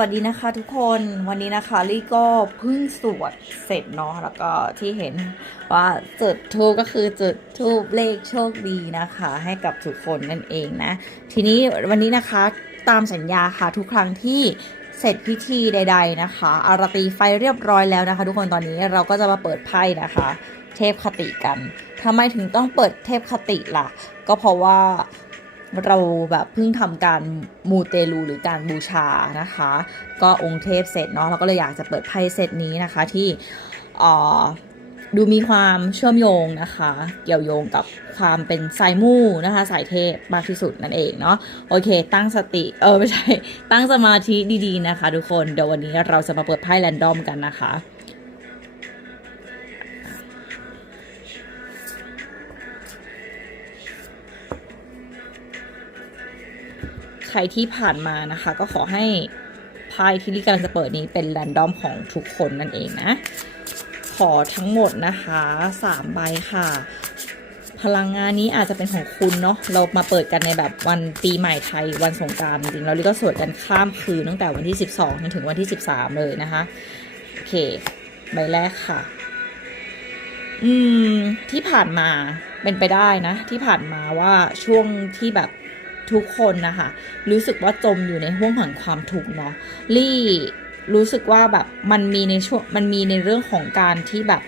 วัสดีนะคะทุกคนวันนี้นะคะลี่ก็เพิ่งสวดเสร็จเนาะแล้วก็ที่เห็นว่าจุดทูบก็คือจุดทูบเลขโชคดีนะคะ ให้กับทุกคนนั่นเองนะ ทีนี้วันนี้นะคะตามสัญญาค่ะทุกครั้งที่เสร็จพิธีใด ๆนะคะ อารตีไฟเรียบร้อยแล้วนะคะ ทุกคนตอนนี้เราก็จะมาเปิดไพ่นะคะ เทพคติกันทำไมถึงต้องเปิดเทพคติล่ะ ก็เพราะว่า เราแบบเพิ่งทำการมูเตลูหรือการบูชานะคะ ก็องค์เทพเสร็จเนาะเราก็เลยอยากจะเปิดไพ่เซตนี้นะคะที่ดูมีความเชื่อมโยงนะคะ เกี่ยวโยงกับความเป็นสายมู่นะคะสายเทพมากที่สุดนั่นเองเนาะโอเค ตั้งสติเออไม่ใช่ตั้งสมาธิดีๆนะคะ ทุกคนเดี๋ยววันนี้เราจะมาเปิดไพ่แรนดอมกันนะคะ ใครที่ผ่านมานะคะ ก็ขอให้ไพ่ที่ลี่กำลังจะเปิดนี้เป็นแรนดอมของทุกคนนั่นเองนะ ขอทั้งหมดนะคะสามใบค่ะ พลังงานนี้อาจจะเป็นของคุณเนาะเรามาเปิดกันในแบบวันปีใหม่ไทยวันสงกานต์จริงๆแล้วลี่ก็สวดกันข้ามคืนตั้งแต่วันที่ 12จนถึงวันที่ 13 เลยนะคะโอเคใบแรกค่ะ อืมที่ผ่านมาเป็นไปได้นะ ที่ผ่านมาว่าช่วงที่แบบ ทุกคนนะคะรู้สึกว่าจมอยู่ในห่วงแห่งความทุกข์เนาะลี่รู้สึกว่าแบบมันมีในช่วงมันมีในเรื่องของการที่แบบ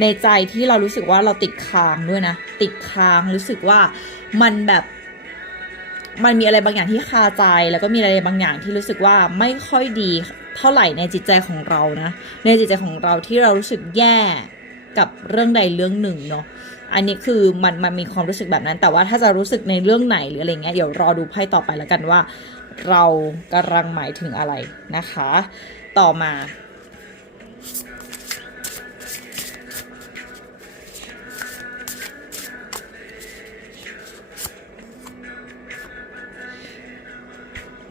ในใจที่เรารู้สึกว่าเราติดค้างด้วยนะ ติดค้างรู้สึกว่ามันแบบมันมีอะไรบางอย่างที่คาใจ แล้วก็มีอะไรบางอย่างที่รู้สึกว่าไม่ค่อยดีเท่าไหร่ในจิตใจของเรานะ ในจิตใจของเราที่เรารู้สึกแย่กับเรื่องใดเรื่องหนึ่งเนาะ อันนี้คือมันมันมีความรู้สึกแบบนั้น แต่ว่าถ้าจะรู้สึกในเรื่องไหนหรืออะไรเงี้ยเดี๋ยวรอดูไพ่ต่อไปแล้วกันว่า เรากำลังหมายถึงอะไรนะคะ ต่อมา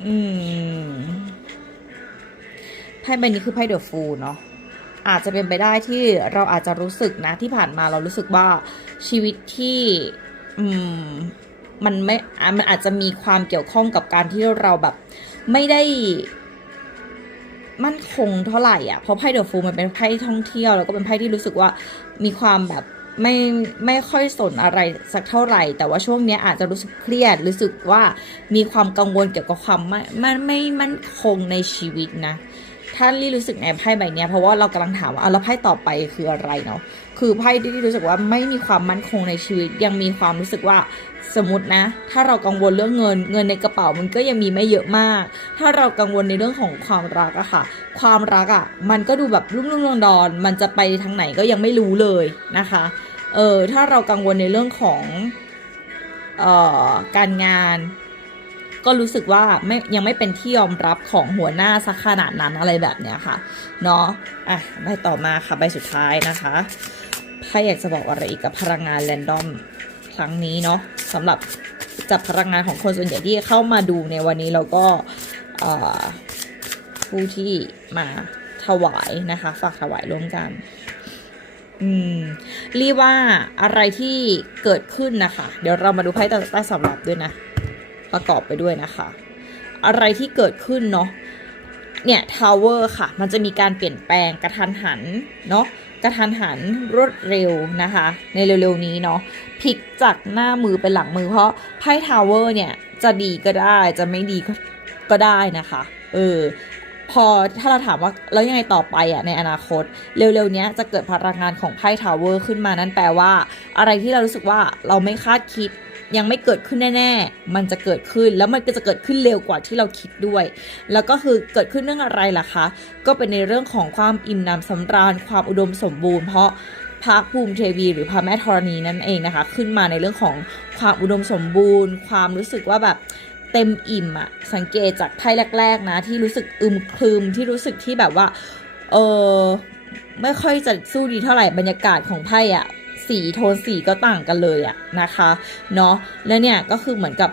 อืมไพ่ใบนี้คือไพ่เดอะฟูลเนาะ อาจจะเป็นไปได้ที่เราอาจจะรู้สึกนะที่ผ่านมาเรารู้สึกว่าชีวิตที่อืมมันไม่ มันอาจจะมีความเกี่ยวข้องกับการที่เราแบบ ไม่ได้มั่นคงเท่าไหร่อะ เพราะไพ่เดอะฟูลมันเป็นไพ่ท่องเที่ยว แล้วก็เป็นไพ่ที่รู้สึกว่ามีความแบบไม่ไม่ค่อยสนอะไรสักเท่าไหร่ แต่ว่าช่วงนี้อาจจะรู้สึกเครียด รู้สึกว่ามีความกังวลเกี่ยวกับความไม่ไม่ไม่มั่นคงในชีวิตนะ ถ้าลี่รู้สึกในไพ่ใบนี้เพราะว่าเรากำลังถามว่าเอาแล้วไพ่ต่อไปคืออะไรเนาะคือไพ่ที่รู้สึกว่าไม่มีความมั่นคงในชีวิต ยังมีความรู้สึกว่าสมมตินะ ถ้าเรากังวลเรื่องเงิน เงินในกระเป๋ามันก็ยังมีไม่เยอะมาก ถ้าเรากังวลในเรื่องของความรักอะค่ะ ความรักอะมันก็ดูแบบรุ่มรุ่มดอนดอนมันจะไปทางไหนก็ยังไม่รู้เลยนะคะเออถ้าเรากังวลในเรื่องของเอ่อการงาน ก็รู้สึกว่าไม่ยังไม่เป็นที่ยอมรับของหัวหน้าสักขนาดนั้นอะไรแบบเนี้ยค่ะเนาะอะใบต่อมาค่ะใบสุดท้ายนะคะไพ่อยากจะบอกอะไรอีกกับพลังงานแรนดอมครั้งนี้เนาะสำหรับจับพลังงานของคนส่วนใหญ่ที่เข้ามาดูในวันนี้เราก็ผู้ที่มาถวายนะคะฝากถวายร่วมกัน อืมรีว่าอะไรที่เกิดขึ้นนะคะ เดี๋ยวเรามาดูไพ่ใต้สำหรับด้วยนะ ประกอบไปด้วยนะคะ อะไรที่เกิดขึ้นเนาะเนี่ยทาวเวอร์ค่ะ มันจะมีการเปลี่ยนแปลงกระทันหันเนาะกระทันหันรวดเร็วนะคะ ในเร็วๆนี้เนาะพลิกจากหน้ามือเป็นหลังมือเพราะไพ่ทาวเวอร์เนี่ยจะดีก็ได้จะไม่ดีก็ก็ได้นะคะเออพอถ้าเราถามว่าแล้วยังไงต่อไปอะในอนาคต เร็วๆนี้จะเกิดพลังงานของไพ่ทาวเวอร์ขึ้นมานั่นแปลว่า อะไรที่เรารู้สึกว่าเราไม่คาดคิด ยังไม่เกิดขึ้นแน่ๆ มันจะเกิดขึ้นแล้วมันก็จะเกิดขึ้นเร็วกว่าที่เราคิดด้วย แล้วก็คือเกิดขึ้นเรื่องอะไรล่ะคะ ก็เป็นในเรื่องของความอิ่มหนำสำราญ ความอุดมสมบูรณ์เพราะพระภูมิเทวี หรือพระแม่ธรณีนั่นเองนะคะ ขึ้นมาในเรื่องของความอุดมสมบูรณ์ ความรู้สึกว่าแบบเต็มอิ่มอะสังเกตจากไพ่แรก ๆ นะ ที่รู้สึกอึมครึมที่รู้สึกที่แบบว่า เออไม่ค่อยจะสู้ดีเท่าไหร่บรรยากาศของไพ่อะ สีโทนสีก็ต่างกันเลยอะนะคะเนาะแล้วเนี่ยก็คือเหมือนกับ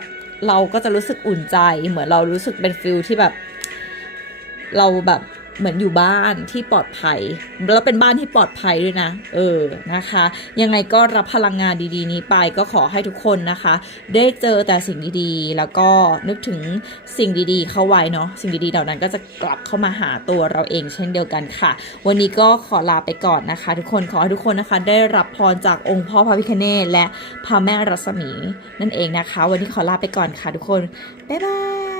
เราก็จะรู้สึกอุ่นใจ เหมือนเรารู้สึกเป็นฟิลที่แบบ เราแบบ เหมือนอยู่บ้านที่ปลอดภัย แล้วเป็นบ้านที่ปลอดภัยด้วยนะ เออนะคะ ยังไงก็รับพลังงานดีๆ นี้ไปก็ขอให้ทุกคนนะคะ ได้เจอแต่สิ่งดีๆ แล้วก็นึกถึงสิ่งดีๆ เข้าไว้เนาะสิ่งดีๆเหล่านั้นก็จะกลับเข้ามาหาตัวเราเองเช่นเดียวกันค่ะ วันนี้ก็ขอลาไปก่อนนะคะ ทุกคนขอให้ทุกคนนะคะ ได้รับพรจากองค์พ่อพระพิคเนตและพระแม่รัศมีนั่นเองนะคะ วันนี้ขอลาไปก่อนค่ะทุกคนบ๊ายบาย